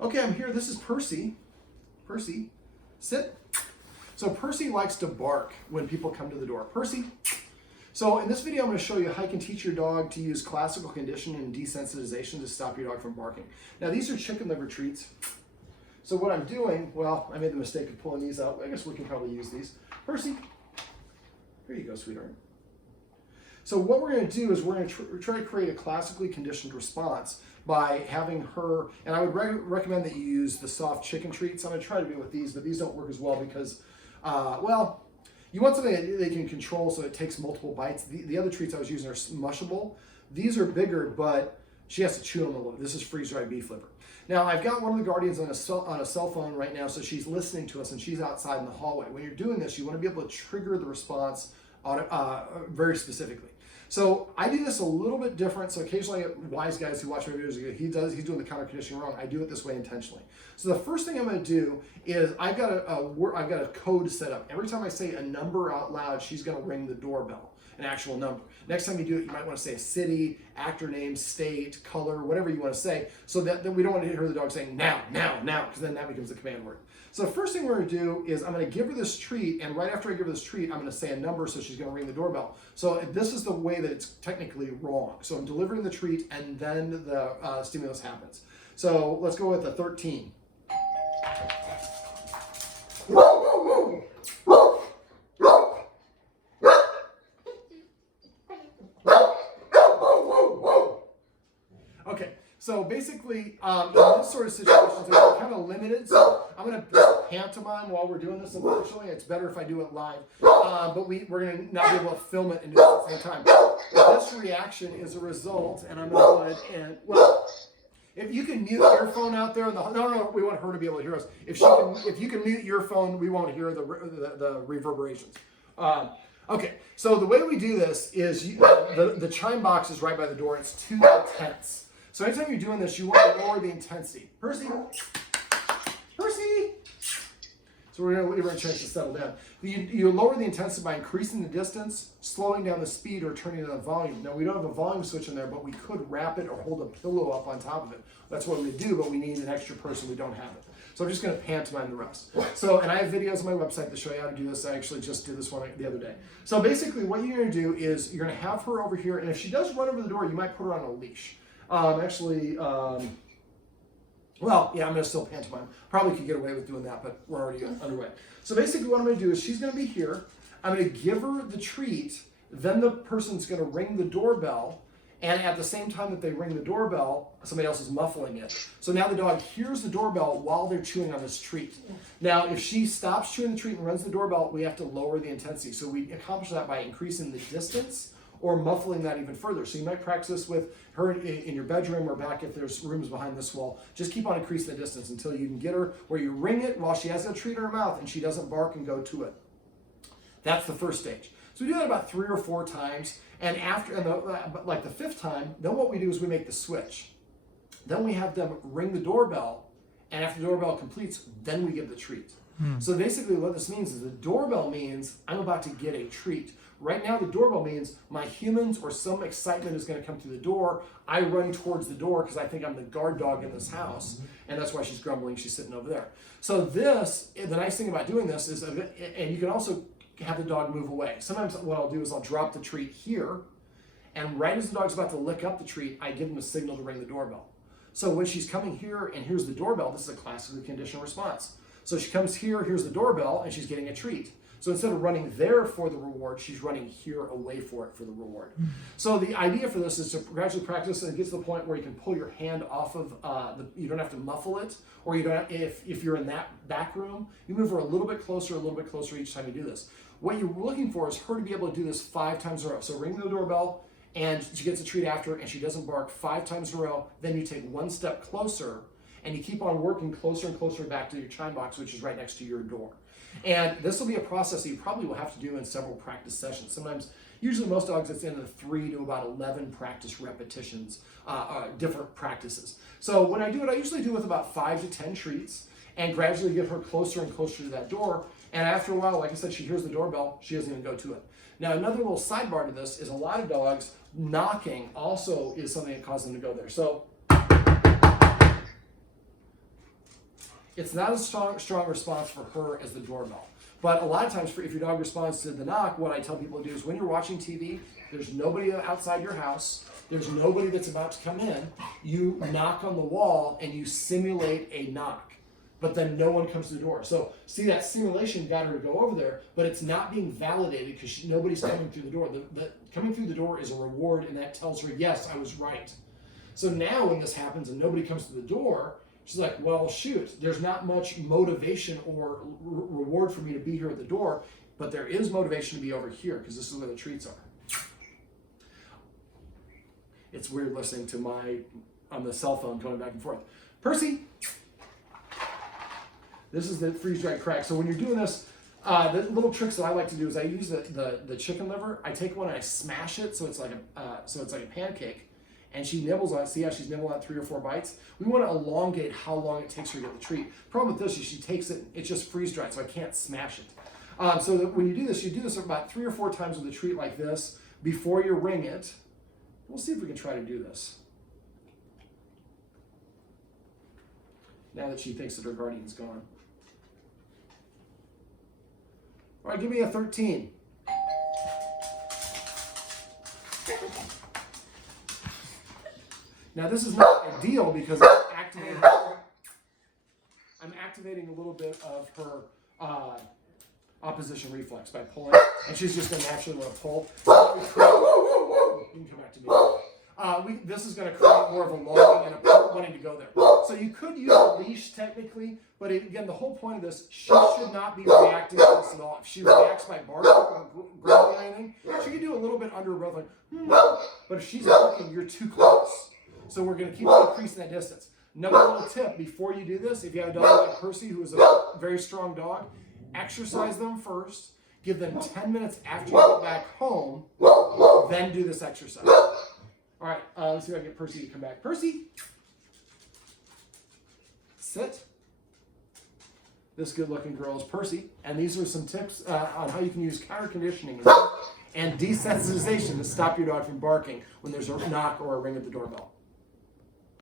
Okay, I'm here. This is Percy. Percy, sit. So Percy likes to bark when people come to the door. Percy. So in this video, I'm going to show you how you can teach your dog to use classical conditioning and desensitization to stop your dog from barking. Now, these are chicken liver treats. So what I'm doing, well, I made the mistake of pulling these out. I guess we can probably use these. Percy, here you go, sweetheart. So what we're going to do is we're going to try to create a classically conditioned response by having her, and I would recommend that you use the soft chicken treats. I'm going to try to do it with these, but these don't work as well because, well, you want something that they can control so it takes multiple bites. The other treats I was using are mushable. These are bigger, but she has to chew them a little bit. This is freeze-dried beef liver. Now, I've got one of the guardians on a cell phone right now, so she's listening to us, and she's outside in the hallway. When you're doing this, you want to be able to trigger the response very specifically. So I do this a little bit different. So occasionally, wise guys who watch my videos, he's doing the counter conditioning wrong. I do it this way intentionally. So the first thing I'm going to do is I've got a code set up. Every time I say a number out loud, she's going to ring the doorbell, an actual number. Next time you do it, you might want to say a city, actor name, state, color, whatever you want to say, so that we don't want to hear the dog saying now, now, now, because then that becomes the command word. So the first thing we're going to do is I'm going to give her this treat, and right after I give her this treat, I'm going to say a number, so she's going to ring the doorbell. So this is the way that it's technically wrong. So I'm delivering the treat, and then the stimulus happens. So let's go with a 13. Okay, so basically, in this sort of situations, they're kind of limited. So I'm going to pantomime while we're doing this. Unfortunately, it's better if I do it live. But we're going to not be able to film it and do it at the same time. This reaction is a result, and I'm going to go ahead and, well, if you can mute your phone out there, no, we want her to be able to hear us. If you can mute your phone, we won't hear the reverberations. Okay, so the way we do this is the chime box is right by the door. It's too intense. So anytime you're doing this, you want to lower the intensity. Percy! Percy! So we're going to leave her a chance to settle down. You lower the intensity by increasing the distance, slowing down the speed, or turning down the volume. Now, we don't have a volume switch in there, but we could wrap it or hold a pillow up on top of it. That's what we do, but we need an extra person. We don't have it. So I'm just going to pantomime the rest. So, and I have videos on my website to show you how to do this. I actually just did this one the other day. So basically, what you're going to do is you're going to have her over here, and if she does run over the door, you might put her on a leash. Well, yeah, I'm going to still pantomime. Probably could get away with doing that, but we're already underway. So basically what I'm going to do is she's going to be here. I'm going to give her the treat. Then the person's going to ring the doorbell. And at the same time that they ring the doorbell, somebody else is muffling it. So now the dog hears the doorbell while they're chewing on this treat. Now, if she stops chewing the treat and runs the doorbell, we have to lower the intensity. So we accomplish that by increasing the distance or muffling that even further. So you might practice this with her in your bedroom or back if there's rooms behind this wall. Just keep on increasing the distance until you can get her where you ring it while she has a treat in her mouth and she doesn't bark and go to it. That's the first stage. So we do that about 3 or 4 times. And after, like the 5th time, then what we do is we make the switch. Then we have them ring the doorbell, and after the doorbell completes, then we give the treat. So basically what this means is the doorbell means I'm about to get a treat. Right now, the doorbell means my humans or some excitement is going to come through the door. I run towards the door because I think I'm the guard dog in this house, and that's why she's grumbling. She's sitting over there. So this, the nice thing about doing this is, and you can also have the dog move away. Sometimes what I'll do is I'll drop the treat here, and right as the dog's about to lick up the treat, I give them a signal to ring the doorbell. So when she's coming here and here's the doorbell, this is a classically conditioned response. So she comes here, here's the doorbell, and she's getting a treat. So instead of running there for the reward, she's running here away for the reward. So the idea for this is to gradually practice, and it gets to the point where you can pull your hand off of you don't have to muffle it, or you don't. If you're in that back room, you move her a little bit closer each time you do this. What you're looking for is her to be able to do this 5 times in a row. So ring the doorbell, and she gets a treat after, and she doesn't bark 5 times in a row. Then you take 1 step closer, and you keep on working closer and closer back to your chime box, which is right next to your door. And this will be a process that you probably will have to do in several practice sessions. Sometimes, usually most dogs, it's in the 3 to about 11 practice repetitions, different practices. So when I do it, I usually do it with about 5 to 10 treats and gradually get her closer and closer to that door. And after a while, like I said, she hears the doorbell, she doesn't even go to it. Now, another little sidebar to this is a lot of dogs, knocking also is something that causes them to go there. So it's not a strong response for her as the doorbell. But a lot of times, if your dog responds to the knock, what I tell people to do is when you're watching TV, there's nobody outside your house, there's nobody that's about to come in, you knock on the wall and you simulate a knock. But then no one comes to the door. So see, that simulation got her to go over there, but it's not being validated because nobody's coming through the door. The coming through the door is a reward, and that tells her, yes, I was right. So now when this happens and nobody comes to the door, she's like, well, shoot, there's not much motivation or reward for me to be here at the door, but there is motivation to be over here because this is where the treats are. It's weird listening to on the cell phone going back and forth. Percy! This is the freeze-dried crack. So when you're doing this, the little tricks that I like to do is I use the chicken liver. I take one and I smash it so it's like a pancake, and she nibbles on it. See how she's nibbling on 3 or 4 bites? We want to elongate how long it takes her to get the treat. Problem with this is she takes it, it's just freeze-dried, so I can't smash it. So that when you do this about 3 or 4 times with a treat like this before you ring it. We'll see if we can try to do this. Now that she thinks that her guardian's gone. All right, give me a 13. Now this is not ideal because I'm activating a little bit of her opposition reflex by pulling, and she's just going to naturally want to pull. You can come back to me. This is going to create more of a longing and a wanting to go there. So you could use a leash technically, but again, the whole point of this, she should not be reacting to this at all. If she reacts by barking or growling or anything, she can do a little bit under her breath, like, but if she's barking, you're too close. So we're going to keep increasing that distance. Another little tip before you do this, if you have a dog like Percy, who is a very strong dog, exercise them first, give them 10 minutes after you get back home, then do this exercise. All right, let's see if I can get Percy to come back. Percy, sit. This good-looking girl is Percy, and these are some tips on how you can use counter conditioning and desensitization to stop your dog from barking when there's a knock or a ring at the doorbell.